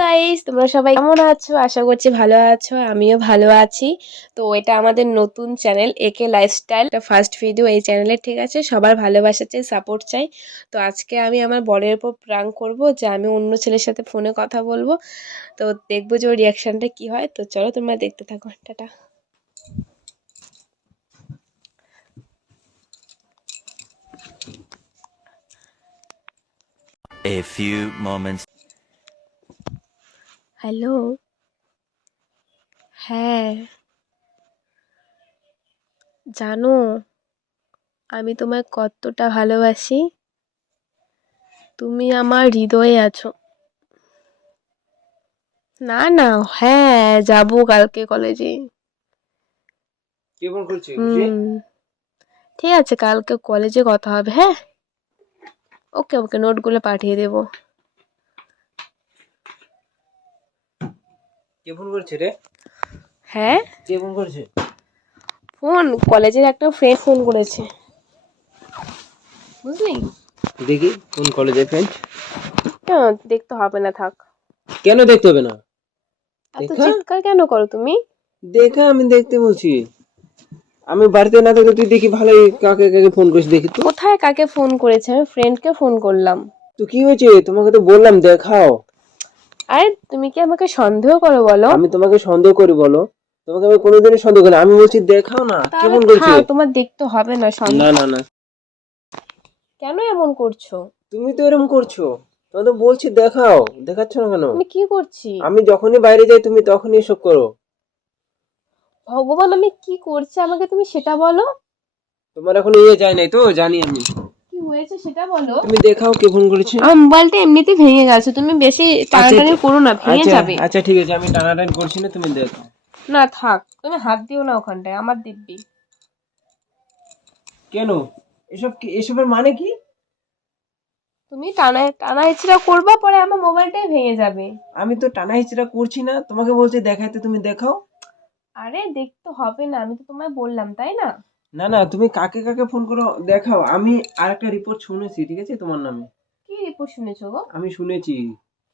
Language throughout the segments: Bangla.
গাইস তোমরা সবাই কেমন আছো? আশা করছি ভালো আছো, আমিও ভালো আছি। তো এটা আমাদের নতুন চ্যানেল একে লাইফস্টাইল ফার্স্ট ভিডিও এই চ্যানেলে ঠিক আছে? সবার ভালোবাসা চাই সাপোর্ট চাই। তো আজকে আমি আমার বরের উপর প্রাং করব যে আমি অন্য ছেলের সাথে ফোনে কথা বলব। তো দেখব যে ওর রিয়াকশানটা কি হয়। তো চলো তোমরা দেখতে থাকো। Tata. A few moments hello? হ্যাঁ। জানো আমি তোমায় কতটা ভালোবাসি। তুমি আমার হৃদয়ে আছো। না না হ্যাঁ যাব কালকে কলেজে ঠিক আছে কালকে কলেজে কথা হবে হ্যাঁ? ওকে ওকে নোটগুলো পাঠিয়ে দেবো। কে ফোন করছে রে? হ্যাঁ? কে ফোন করছে? ফোন কলেজের একটা ফ্রেন্ড ফোন করেছে। বুঝলি? দেখি কোন কলেজের ফ্রেন্ড দেখতে হবে না থাক। কেন দেখতে হবে না? এত? চিৎকার কেন করো তুমি? দেখা আমি দেখতে বলছি। আমি বাড়িতে না থাকলে তুই দেখি ভালোই কাকে কাকে ফোন করিস দেখি কোথায় কাকে ফোন করেছে? আমি ফ্রেন্ডকে ফোন করলাম। তো কি হয়েছে? তোমাকে তো বললাম দেখাও। আরে তুমি কি আমাকে সন্দেহ করো বলো? আমি তোমাকে সন্দেহ করি বলো। তোমাকে আমি কোনোদিনই সন্দেহ করি আমি বলছি দেখাও না কে তাহলে ফোন করছে? তোমার দেখতে হবে না সন্দেহ। না না না। কেন এমন করছ? তুমি তো এরকম করছ। তোমাকে বলছি দেখাও দেখাচ্ছ না কেন? আমি কি করছি? আমি যখনই বাইরে যাই তুমি তখনই এসব করো। ভগবান আমি কি করছি? আমাকে তুমি সেটা বলো। তোমার এখন ইয়ে যায় নাই তো জানি আমি। হয়েছে সেটা বলো। তুমি দেখাও কে ফোন করেছে। আমার মোবাইলটা এমনিতে ভেঙে গেছে তুমি বেশি টানাটানি করো না ভেঙে আচ্ছা যাবে। আচ্ছা ঠিক আছে আমি টানাটানি করছি না তুমি দেখো। না থাক তুমি হাত দিও না ওখানটায় আমার দিব্যি। কেন? এসব কি এসবের মানে কি? তুমি টানা টানা ইচ্ছা করবা পরে আমার মোবাইলটাই ভেঙে যাবে। আমি তো টানা হিচড়া করছি না তোমাকে বলছি দেখাইতে তুমি দেখাও। আরে দেখতে হবে না আমি তো তোমায় বললাম তাই না? না না তুমি কাকে কাকে ফোন করো দেখাও। আমি আরেকটা রিপোর্ট শুনেছি ঠিক আছে? তোমার নামে। কি রিপোর্ট শুনেছো গো? আমি শুনেছি।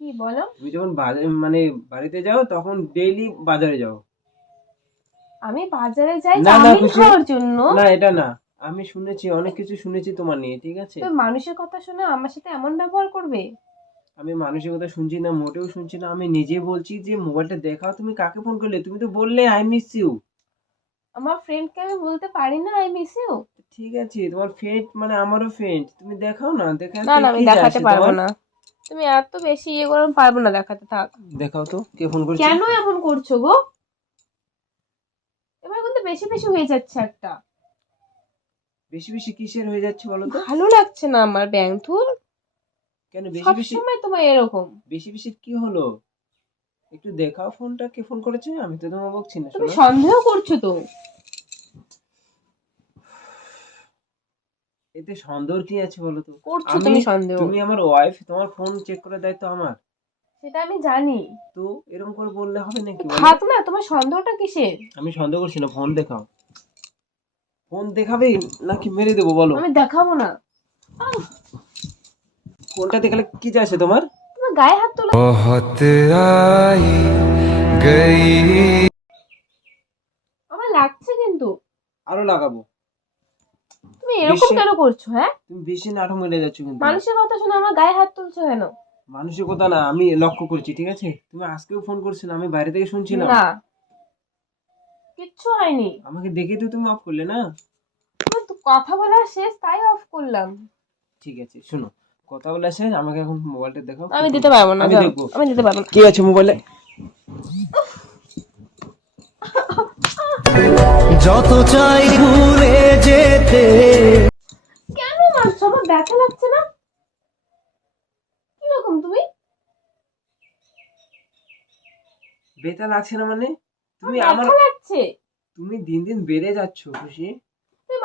কি বলো? তুমি যখন বাজার মানে বাড়িতে যাও তখন ডেইলি বাজারে যাও। আমি বাজারে যাই না, না, চাউমিন খাওয়ার জন্য। না এটা না। আমি শুনেছি অনেক কিছু শুনেছি তোমার নিয়ে ঠিক আছে? তো মানুষের কথা শুনে আমার সাথে এমন ব্যবহার করবে? আমি মানুষের কথা শুনছি না মোটেও শুনছি না। আমি নিজে বলছি যে মোবাইলটা দেখাও তুমি কাকে ফোন করলে? তুমি তো বললে আই মিস ইউ আমার ফ্রেন্ডকে আমি বলতে পারি না আই মিস ইউ ঠিক আছে তোমার ফ্রেন্ড মানে আমারও ফ্রেন্ড তুমি দেখাও না দেখাতে না না আমি দেখাতে পারব না। তুমি এত বেশি ইয়ে করে পারব না দেখাতে থাক। দেখাও তো কে ফোন করছে? কেন এমন করছ গো? এবার কিন্তু বেশি বেশি হয়ে যাচ্ছে একটা। বেশি বেশি কিসের হয়ে যাচ্ছে বলো তো? ভালো লাগছে না আমার ব্যাংক থুল কেন বেশি বেশি সময় তোমার এরকম। বেশি বেশি কি হলো? একটু দেখাও ফোনটা কে ফোন করেছে? আমি তো তোমাকে বকছি না তুমি সন্দেহ করছ তো। এতে সন্দেহ কি আছে বলো তো? করছ তুমি সন্দেহ। তুমি আমার ওয়াইফ তোমার ফোন চেক করে দায়িত্ব আমার। সেটা আমি জানি। তো এরকম করে বললে হবে নাকি? থাক না তোমার সন্দেহটা কিসের? আমি সন্দেহ করছি না ফোন দেখাও। ফোন দেখাবে নাকি মেরে দেবো বলো? আমি দেখাবো না। ফোনটা দেখালে কি যাচ্ছে তোমার? গায়ে হাত আমার লাগছে কিন্তু। আরও লাগাবো। তুমি এরকম কেন করছ হ্যাঁ? তুমি বেশি নাটক মেরে যাচ্ছ কিন্তু। মানুষের কথা শুনে আমার গায়ে হাত তুলছো কেন? মানুষের না আমি লক্ষ্য করছি ঠিক আছে? তুমি আজকেও ফোন করছিলে আমি বাইরে থেকে শুনছিলাম। না। কিচ্ছু হয়নি। আমাকে দেখে তো তুমি অফ করলে না? কথা বলার শেষ তাই অফ করলাম। ঠিক আছে শোনো। কথা বলে শেষ আমাকে এখন মোবাইলটা দেখাও আমি দিতে পারব না আমি দেখব। আমি দিতে পারব কি আছে মোবাইলে? যত চাই ভুলে যেতে। কেন মারছো আমার ব্যথা লাগছে না? কীরকম তুমি? বেতা লাগছে না মানে? তুমি আমার লাগছে। তুমি দিন দিন বেড়ে যাচ্ছ খুশি?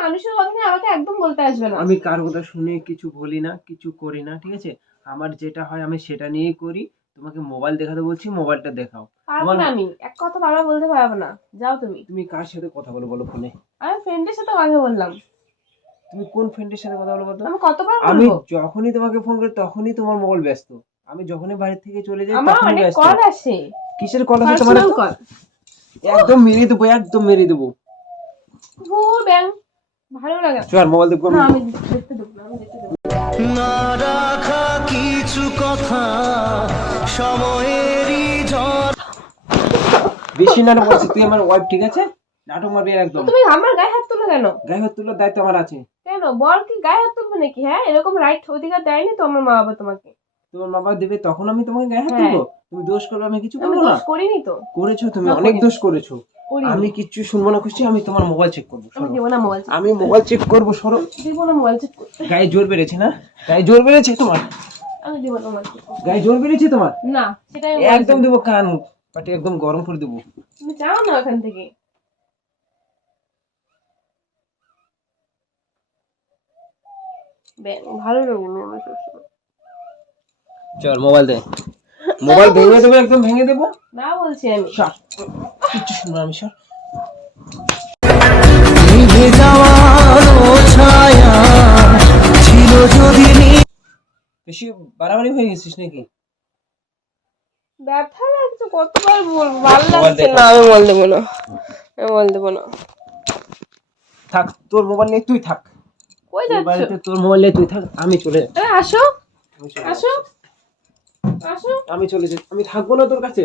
মানুষের কথা আমাকে একদম বলতে আসবে না। আমি কার কথা শুনে কিছু বলি না কিছু করি না ঠিক আছে? আমার যেটা হয় আমি সেটা নিয়েই করি। তোমাকে মোবাইল দেখাতে বলছি মোবাইলটা দেখাও। পারব না আমি। এক কথা বারবার বলতে পারব না। যাও তুমি। তুমি কার সাথে কথা বলো বলো ফোনে? আমি ফ্রেন্ডের সাথে কথা বললাম। তুমি কোন ফ্রেন্ডের সাথে কথা বলো বলো আমি কতবার আমি যখনই তোমাকে ফোন করি তখনই তোমার মোবাইল ব্যস্ত। আমি যখনই বাড়ি থেকে চলে যাই আমার তখনই অনেক ব্যস্ত। কল আসে। কিসের কল আছে তোমার একদম মেরে দেবো একদম মেরে দেবো। ও ব্যাং। ভালো লাগে না। চল মোবাইল দেখব আমি। আমি দেখতে দেবো আমি দেখতে দেবো না। না রাখা কিছু কথা সময়েরই ঝড়। বেশি নাটক করছিস তুই আমার ওয়াইফ ঠিক আছে? নাটক মারবি একদম। তুমি আমার গায়ে হাত তুলো কেন? গায়ে হাত তোলার দায়িত্ব আমার আছে। কেন? বল কি গায়ে হাত তুলবে নাকি? হ্যাঁ এরকম রাইট অধিকার দেয়নি তো আমার মা বাবা তোমাকে। তোমার বাবা দেবে তখন আমি তোমাকে গায়ে হাত হ্যাঁ। তুলবো? তুমি দোষ করবে আমি কিছু করব না। দোষ করিনি তো। করেছ তুমি অনেক দোষ করেছ। করিনি আমি কিচ্ছু শুনব না খুশি? আমি তোমার মোবাইল চেক করব আমি দেবো না মোবাইল আমি মোবাইল চেক করব সরো। দেবো না মোবাইল চেক করতে। গায়ে জোর বেড়েছে না? গায়ে জোর বেড়েছে তোমার? আমি দেবো না মোবাইল চেক করতে। গায়ে জোর বেড়েছে তোমার? না সেটাই একদম দেবো কান পাটি একদম গরম করে দেবো। তুমি যাও না ওখান থেকে। ভালো লাগে না আমার সবসময়। চল মোবাইল দে। মোবাইল ভেঙে দেবো একদম ভেঙে দেবো? না বলছি আমি। কিচ্ছু শুনব আমি নি- বেশি বাড়াবাড়ি হয়ে গেছিস নাকি? ব্যথা লাগছে কতবার বলব? ভালো লাগছে না আমি বল দেবো না আমি বল দেবো না। থাক তোর মোবাইল নিয়ে তুই থাক। কই যাচ্ছ? তোর মোবাইল নিয়ে তুই থাক আমি চলে যাচ্ছি। আসো। আসো। আসো। আমি চলে যাই আমি থাকব না তোর কাছে।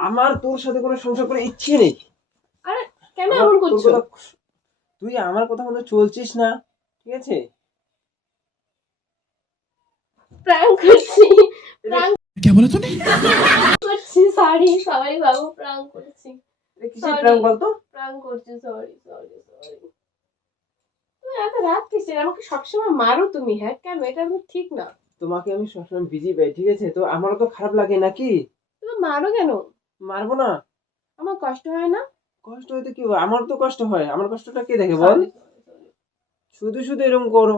আমার তোর সাথে কোনো সংসার করার ইচ্ছে নেই। আরে কেন এমন করছ? তুই আমার কথা মতো চলছিস না ঠিক আছে? প্র্যাঙ্ক করছি প্র্যাঙ্ক করছি সরি সবাই বাবু প্র্যাঙ্ক করছি। কিসের. প্রেম বলতো? প্র্যাঙ্ক করছি সরি সরি সরি তুমি এত রাগ কিসের? আমাকে সবসময় মারো তুমি হ্যাঁ? কেন? এটা ঠিক না। তোমাকে আমি সবসময় বিজি পাই ঠিক আছে? তো আমারও তো খারাপ লাগে নাকি? তুমি মারো কেন? মারবো না? আমার কষ্ট হয় না? কষ্ট হয়তো কি আমার তো কষ্ট হয়। আমার কষ্টটা কে দেখে বল. শুধু শুধু এরকম করো।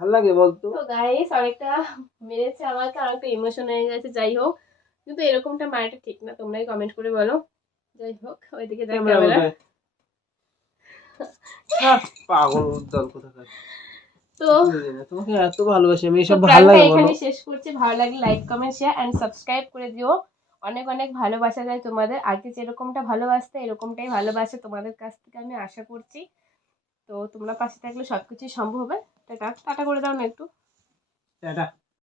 ভালো লাগে বলতো। তো গাইস অনেকটা মেরেছে আমাকে অনেকটা ইমোশন হয়ে গেছে যাই হোক। কিন্তু এরকমটা মারাটা ঠিক না তোমরাই কমেন্ট করে বলো। যাই হোক ওইদিকে দেখ ক্যামেরা ক্যামেরা। বোধহয়। পাগল দল কোথাকার। তো তোমাকে এত ভালোবাসি আমি এসব ভালো লাগে এখানে শেষ করছি। ভালো লাগে like comment share and subscribe করে দিও। অনেক অনেক ভালোবাসা যায় তোমাদের। আগে যেরকমটা ভালোবাসতে, এরকমটাই ভালোবাসে তোমাদের কাছ থেকে আমি আশা করছি। তো তোমরা পাশে থাকলে সব কিছুই সম্ভব হবে। টাটা টাটা করে দাও না একটু। টাটা।